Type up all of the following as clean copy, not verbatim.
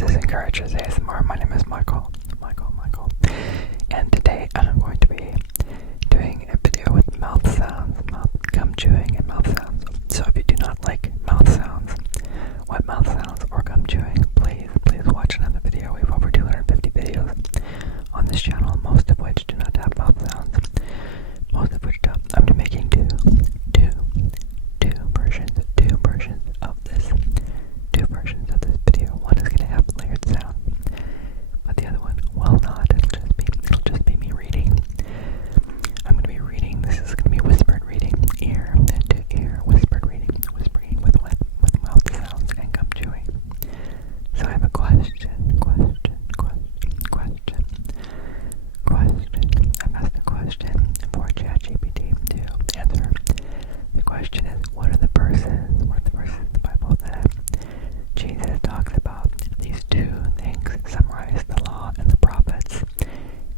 This is Encourages ASMR. My name is Michael. And today I'm going to be doing a video with mouth sounds, gum chewing and mouth sounds. So if you do not like mouth sounds, wet mouth sounds, or gum chewing, please watch another video. We have over 250 videos on this channel, most of which do not have mouth sounds. Most of which don't. I'm making two versions of this video. One is gonna have layered sound, but the other one will not. It'll just be me reading. I'm gonna be reading. This is gonna be whispered reading, ear to ear, whispered reading, whispering with mouth sounds and gum chewing. So I have a question. I've asked a question for ChatGPT to answer. The question is, what are the verses in the Bible that Jesus talks about? These two things summarize the law and the prophets,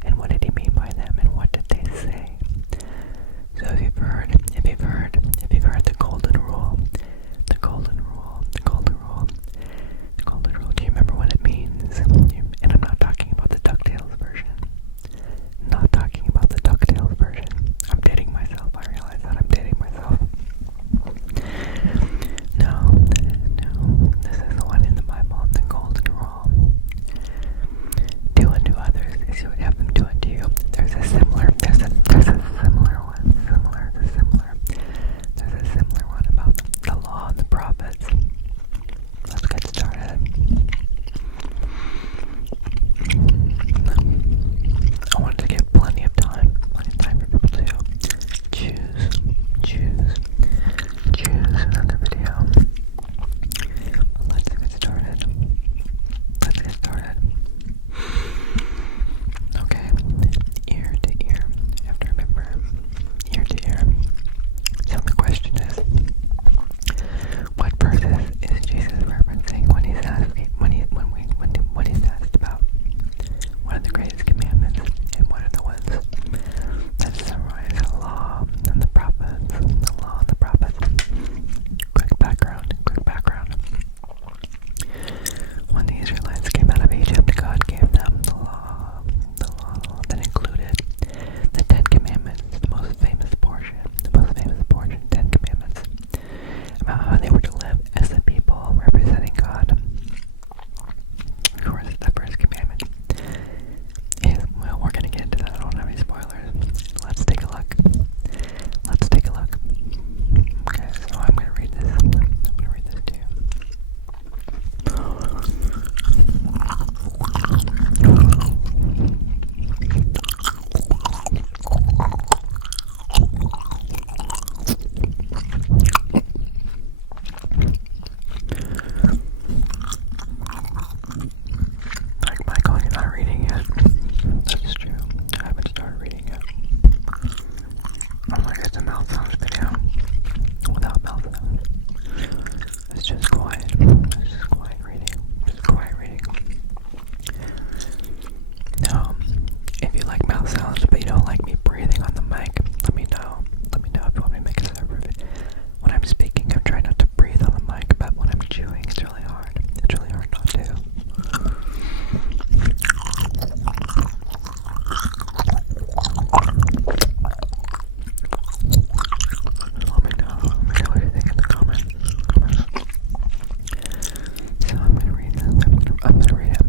and what did he mean by them, and what did they say? So if you've heard the golden rule, do you remember what it means? And I'm not talking about the DuckTales version. I'm dating myself. I realize that I'm dating myself. No, this is the one in the Bible, the golden rule. Do unto others as you would have them do unto you. There's a similar one about the law and the prophets. Let's get started. I wanted to give plenty of time for people to choose another video. But let's get started. Okay, ear to ear. You have to remember, ear to ear. So the question is, what verses is Jesus referencing when he's asked about what are the greatest commandments and what are the ones that summarize the law and the prophets? Quick background. When the Israelites came out of Egypt, God gave them the law that included the Ten Commandments, the most famous portion, 10 Commandments, about how they were to live as a people representing God. Of course, the first commandment is, well, we're going to get into that. I don't have any spoilers. Let's take a look. Okay, so I'm going to read this. I'm going to read this to you. Like, Michael, you're not reading yet. That's true. I haven't started reading yet. I'm like, it's a mouth sounds video without mouth sounds. It's just quiet. Quiet reading. Now, if you like mouth sounds but you don't like me breathing on the mic, let me know. Let me know if you want me to make a separate video. When I'm speaking, I'm trying not to breathe on the mic, but when I'm chewing, it's really hard. It's really hard not to. Let me know what you think in the comments. So I'm gonna read this. I'm gonna read it.